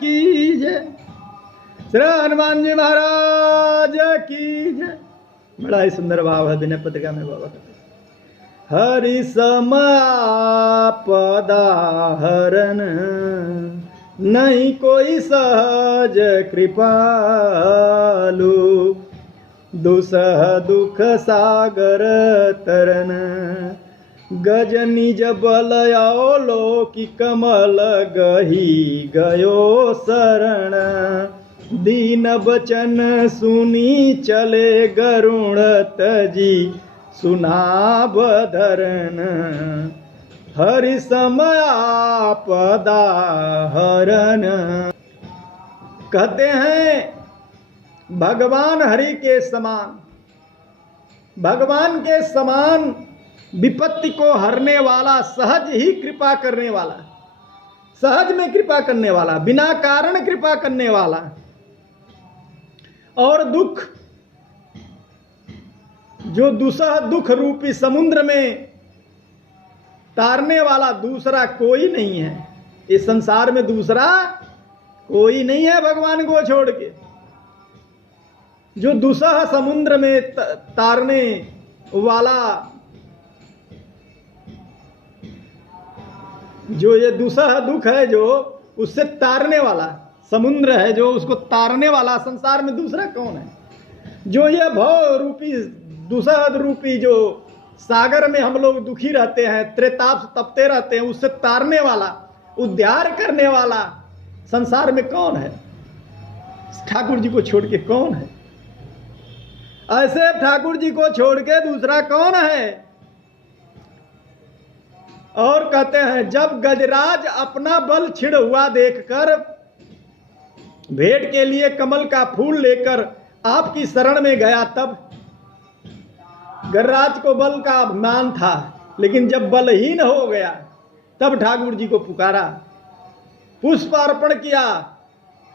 की जय। श्री हनुमान जी महाराज की जय। बड़ा ही सुंदर भाव है विनय पत्रिका में बाबा का। हरि समापदा हरन नहीं कोई सहज कृपालु। दुसह दुख सागर तरन गज निज बल आओ कि कमल गही गयो शरण। दीन बचन सुनी चले गरुण तजी सुनाब धरन। हरि समापदा हरन। कहते हैं भगवान हरि के समान, भगवान के समान विपत्ति को हरने वाला, सहज ही कृपा करने वाला, सहज में कृपा करने वाला, बिना कारण कृपा करने वाला, और दुख जो दुसह दुख रूपी समुद्र में तारने वाला दूसरा कोई नहीं है। इस संसार में दूसरा कोई नहीं है भगवान को छोड़ के। जो दुसह समुद्र में तारने वाला, जो ये दुसह दुख है जो उससे तारने वाला समुद्र है, जो उसको तारने वाला संसार में दूसरा कौन है? जो ये भव रूपी दुसह रूपी जो सागर में हम लोग दुखी रहते हैं, त्रेताप तपते रहते हैं, उससे तारने वाला, उद्धार करने वाला संसार में कौन है? ठाकुर जी को छोड़ के कौन है? ऐसे ठाकुर जी को छोड़ के दूसरा कौन है? और कहते हैं जब गजराज अपना बल छिड़ हुआ देखकर भेंट के लिए कमल का फूल लेकर आपकी शरण में गया, तब गजराज को बल का अभिमान था, लेकिन जब बलहीन हो गया तब ठाकुर जी को पुकारा, पुष्प अर्पण किया।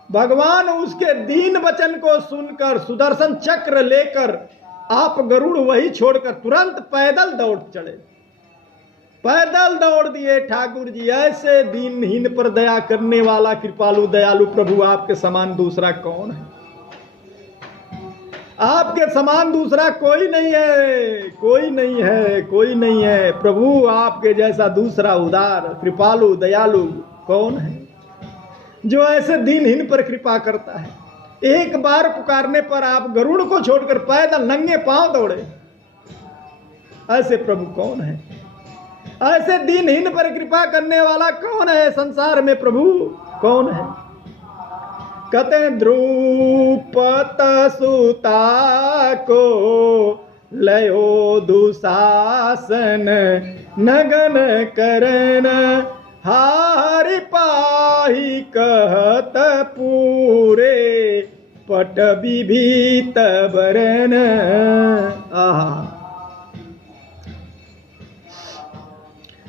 भगवान उसके दीन वचन को सुनकर सुदर्शन चक्र लेकर आप गरुड़ वही छोड़कर तुरंत पैदल दौड़ चले, पैदल दौड़ दिए ठाकुर जी। ऐसे दीनहीन पर दया करने वाला कृपालु दयालु प्रभु आपके समान दूसरा कौन है? आपके समान दूसरा कोई नहीं है, कोई नहीं है, कोई नहीं है। प्रभु आपके जैसा दूसरा उदार कृपालु दयालु कौन है जो ऐसे दीनहीन पर कृपा करता है? एक बार पुकारने पर आप गरुड़ को छोड़कर पैदल नंगे पांव दौड़े। ऐसे प्रभु कौन है? ऐसे दीनहीन पर कृपा करने वाला कौन है संसार में? प्रभु कौन है? कहते हैं द्रुपद सुता को लयो दुशासन नगन करन। हारि पाही कहत पूरे पट विभीत बरन।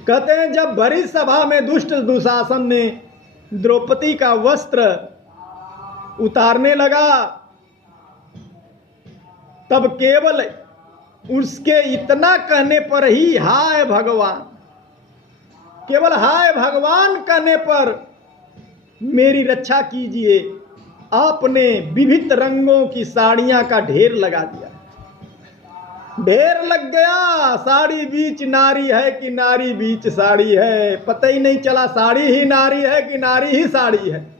कहते हैं जब भरी सभा में दुष्ट दुशासन ने द्रौपदी का वस्त्र उतारने लगा, तब केवल उसके इतना कहने पर ही हाय भगवान, केवल हाय भगवान कहने पर मेरी रक्षा कीजिए, आपने विविध रंगों की साड़ियां का ढेर लगा दिया। ढेर लग गया, साड़ी बीच नारी है कि नारी बीच साड़ी है, पता ही नहीं चला साड़ी ही नारी है कि नारी ही साड़ी है,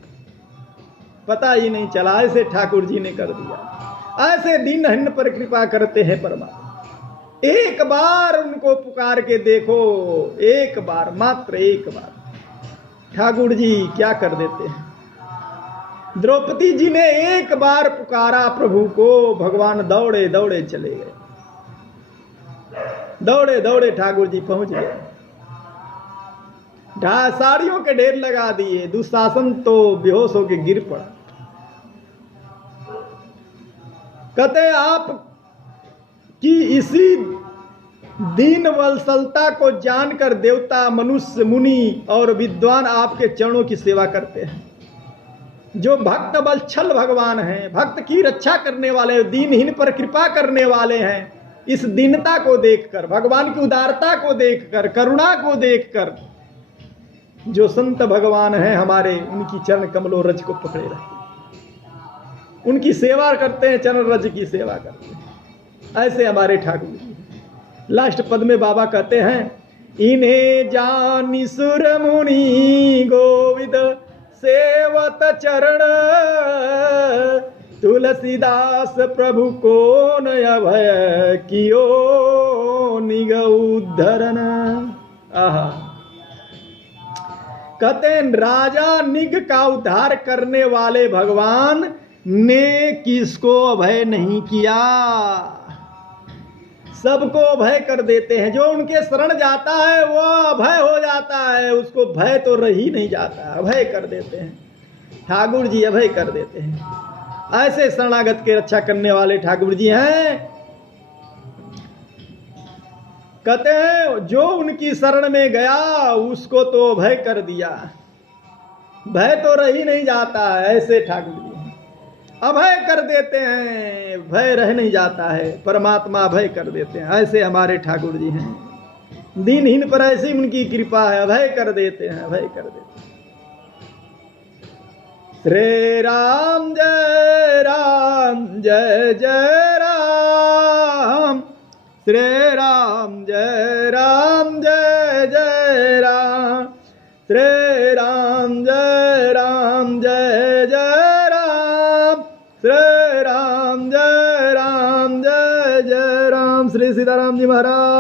पता ही नहीं चला। ऐसे ठाकुर जी ने कर दिया। ऐसे दीनहीन पर कृपा करते हैं परमात्मा। एक बार उनको पुकार के देखो, एक बार, मात्र एक बार, ठाकुर जी क्या कर देते हैं। द्रौपदी जी ने एक बार पुकारा प्रभु को, भगवान दौड़े दौड़े चले गए, दौड़े दौड़े ठाकुर जी पहुंच गए, साड़ियों के ढेर लगा दिए। दुशासन तो बेहोश होकर गिर पड़ा। कहते आप कि इसी दीन वत्सलता को जानकर देवता मनुष्य मुनि और विद्वान आपके चरणों की सेवा करते हैं। जो भक्त वत्सल भगवान हैं, भक्त की रक्षा करने वाले, दीनहीन पर कृपा करने वाले हैं, इस दीनता को देखकर, भगवान की उदारता को देखकर, करुणा को देखकर जो संत भगवान हैं हमारे, उनकी चरण कमलों रज को पकड़े रहते, उनकी सेवा करते हैं, चरण रज की सेवा करते हैं। ऐसे हमारे ठाकुर जी। लास्ट पद में बाबा कहते हैं, इन्हें जानी सुर मुनि गोविंद सेवत चरण, तुलसीदास प्रभु को नया भय कियो निग उद्धरण। आहा, कहते हैं राजा निग का उद्धार करने वाले भगवान ने किसको अभय नहीं किया, सबको अभय कर देते हैं। जो उनके शरण जाता है वो अभय हो जाता है, उसको भय तो रही नहीं जाता, अभय कर देते हैं। ठाकुर जी अभय कर देते हैं। ऐसे शरणागत के रक्षा करने वाले ठाकुर जी हैं। कहते हैं जो उनकी शरण में गया उसको तो भय कर दिया, भय तो रही नहीं जाता है। ऐसे ठाकुर जी अभय कर देते हैं, भय रह नहीं जाता है, परमात्मा अभय कर देते हैं। ऐसे हमारे ठाकुर जी हैं, दीनहीन पर ऐसी उनकी कृपा है, अभय कर देते हैं, अभय कर देते हैं। श्री राम जय राम जय जय राम, श्री राम जय राम जय जय राम, श्री राम जय राम जय जय राम, श्री राम जय राम जय जय राम। श्री सीताराम जी महाराज।